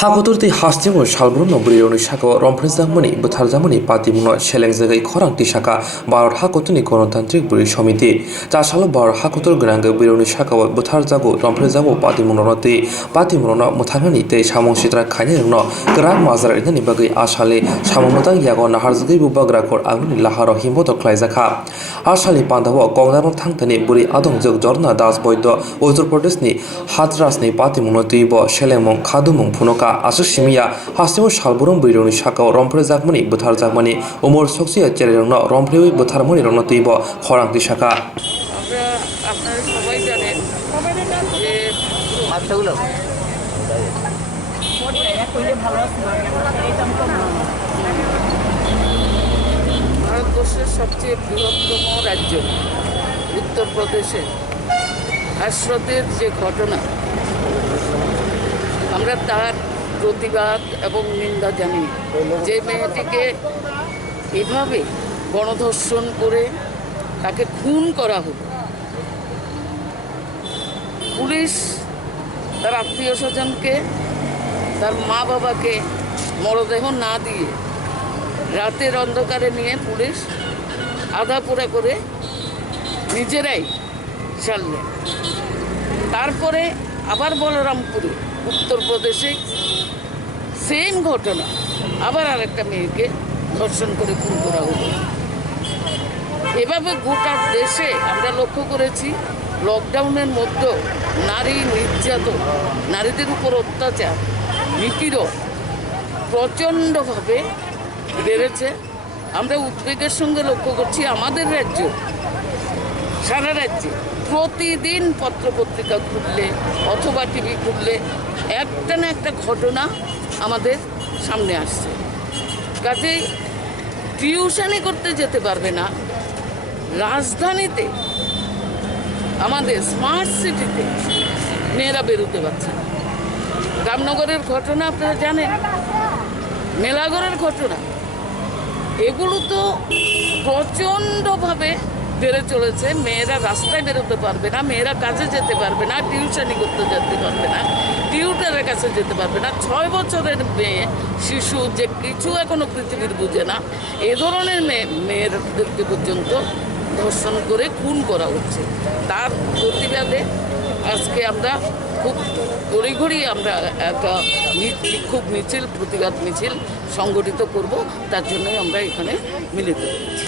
Hagoturti Hastimo Shalbruno Bwrwirog Shaka rompherejakmani bwrwirog patimuno selengjagai khorangti shaka Bharat hakotuni gণতান্ত্রিক buri somiti chasalo Bharat hakotur grangai Bwrwirog Shaka bwrwirog rompherejago patimuno patimuno muthangani tei samung sitra khainirno grang mazar inani bagai asale samungmotang yago naharjagai bwrwirog agni laharo himbotok khwlaikha asali pandavo kongnaro thangtani buri adongjok jorna das boido Uttar Pradeshni Hatrasni patimuno tibo selemung khadumung phunoka asuk Hastimo Shalbruno Bwrwirog Shaka rompherejakmani bwrwirog umor soksia chererno rompherewui bwrwirog rno tibo khorangti shaka আপনারা সবাই জানেন যে ভারতবর্ষের সবচেয়ে বৃহত্তম রাজ্য উত্তরপ্রদেশে হাসরতের যে ঘটনা আমরা তার প্রতিবাদ এবং নিন্দা জানি। যে মেয়েটিকে এভাবে গণধর্ষণ করে তাকে খুন করা হলো, পুলিশ তার আত্মীয় স্বজনকে তার মা বাবাকে মরদেহ না দিয়ে রাতের অন্ধকারে নিয়ে পুলিশ আধা পোড়া করে নিজেরাই সারলেন। তারপরে আবার বলরামপুরে উত্তরপ্রদেশে সেম ঘটনা, আবার আরেকটা মেয়েকে ধর্ষণ করে খুন করা হলো। এভাবে গোটা দেশে আমরা লক্ষ্য করেছি লকডাউনের মধ্যেও নারী নির্যাতন, নারীদের উপর অত্যাচার, নিপীড়ন প্রচণ্ডভাবে বেড়েছে। আমরা উদ্বেগের সঙ্গে লক্ষ্য করছি আমাদের রাজ্য, সারা রাজ্যে প্রতিদিন পত্রপত্রিকা খুললে অথবা টিভি খুললে একটা না একটা ঘটনা আমাদের সামনে আসছে। কাজেই টিউশনি করতে যেতে পারবে না, রাজধানীতে আমাদের স্মার্ট সিটিতে মেয়েরা বেরোতে পারছে না। রামনগরের ঘটনা আপনারা জানেন, মেলাগড়ের ঘটনা, এগুলো তো প্রচণ্ডভাবে বেড়ে চলেছে। মেয়েরা রাস্তায় বেরোতে পারবে না, মেয়েরা কাজে যেতে পারবে না, টিউশনি করতে যেতে পারবে না, টিউটারের কাছে যেতে পারবে না। 6 বছরের মেয়ে শিশু যে কিছু এখনো পৃথিবীর বুঝে না, এ ধরনের মেয়েদেরকে পর্যন্ত ধর্ষণ করে খুন করা হচ্ছে। তার প্রতিবাদে আজকে আমরা খুব তড়িঘড়ি আমরা একটা বিক্ষোভ মিছিল, প্রতিবাদ মিছিল সংগঠিত করব। তার জন্যই আমরা এখানে মিলিত হয়েছি।